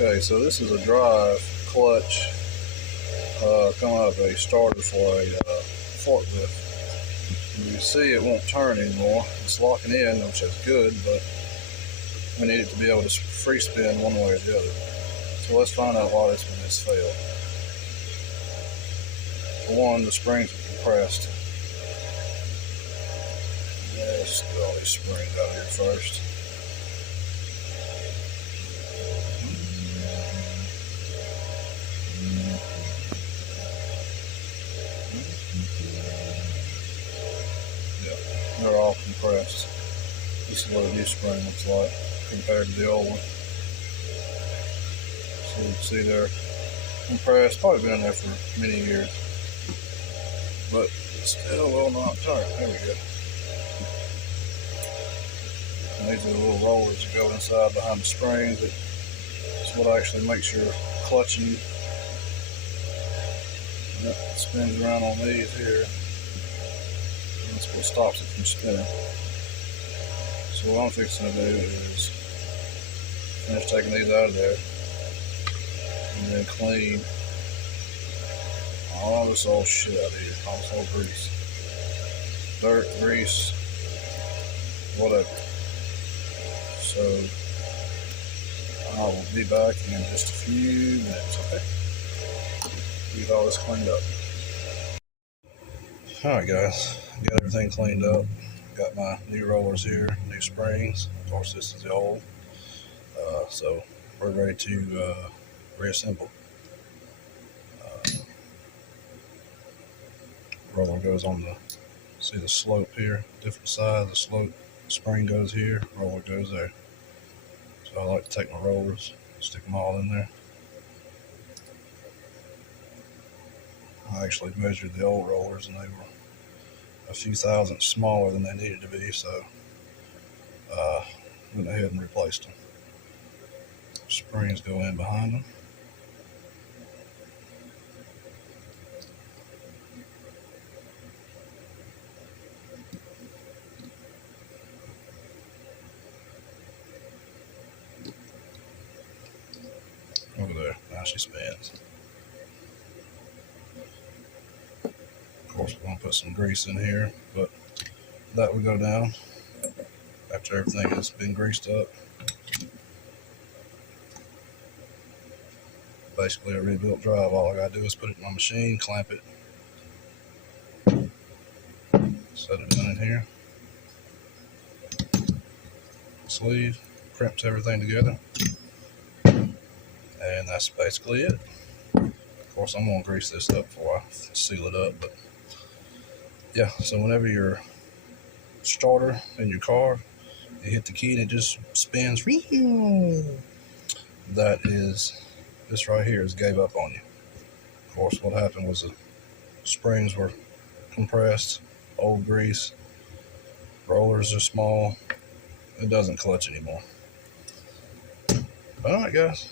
Okay, so this is a drive clutch coming out of a starter for a forklift. You can see it won't turn anymore. It's locking in, which is good, but we need it to be able to free spin one way or the other. So let's find out why this one has failed. For one, the springs are compressed. Let's get all these springs out of here first. Yeah, they're all compressed. This is what a new spring looks like compared to the old one. So you can see they're compressed, probably been in there for many years, but it still will not turn. There we go. And these are the little rollers that go inside behind the springs. That's what actually makes your clutching. Yep, it spins around on these here. That's what stops it from spinning. So what I'm fixing to do is finish taking these out of there and then clean all this old shit out of here, all this old grease. Dirt, grease, whatever. So I will be back in just a few minutes, okay? Get all this cleaned up. Alright guys, got everything cleaned up. Got my new rollers here, new springs. Of course this is the old. So we're ready to reassemble. Roller goes on the, see the slope here, different size, the slope, spring goes here, roller goes there. So I like to take my rollers, stick them all in there. I actually measured the old rollers and they were a few thousandths smaller than they needed to be, so went ahead and replaced them. Springs go in behind them. Over there, now she spins. Of course, we're going to put some grease in here, but that will go down after everything has been greased up. Basically a rebuilt drive. All I got to do is put it in my machine, clamp it, set it down in here, sleeve, crimps everything together, and that's basically it. Of course, I'm going to grease this up before I seal it up, but yeah, so whenever your starter in your car, you hit the key and it just spins. That is, this right here is gave up on you. Of course, what happened was the springs were compressed, old grease, rollers are small, it doesn't clutch anymore. All right, guys.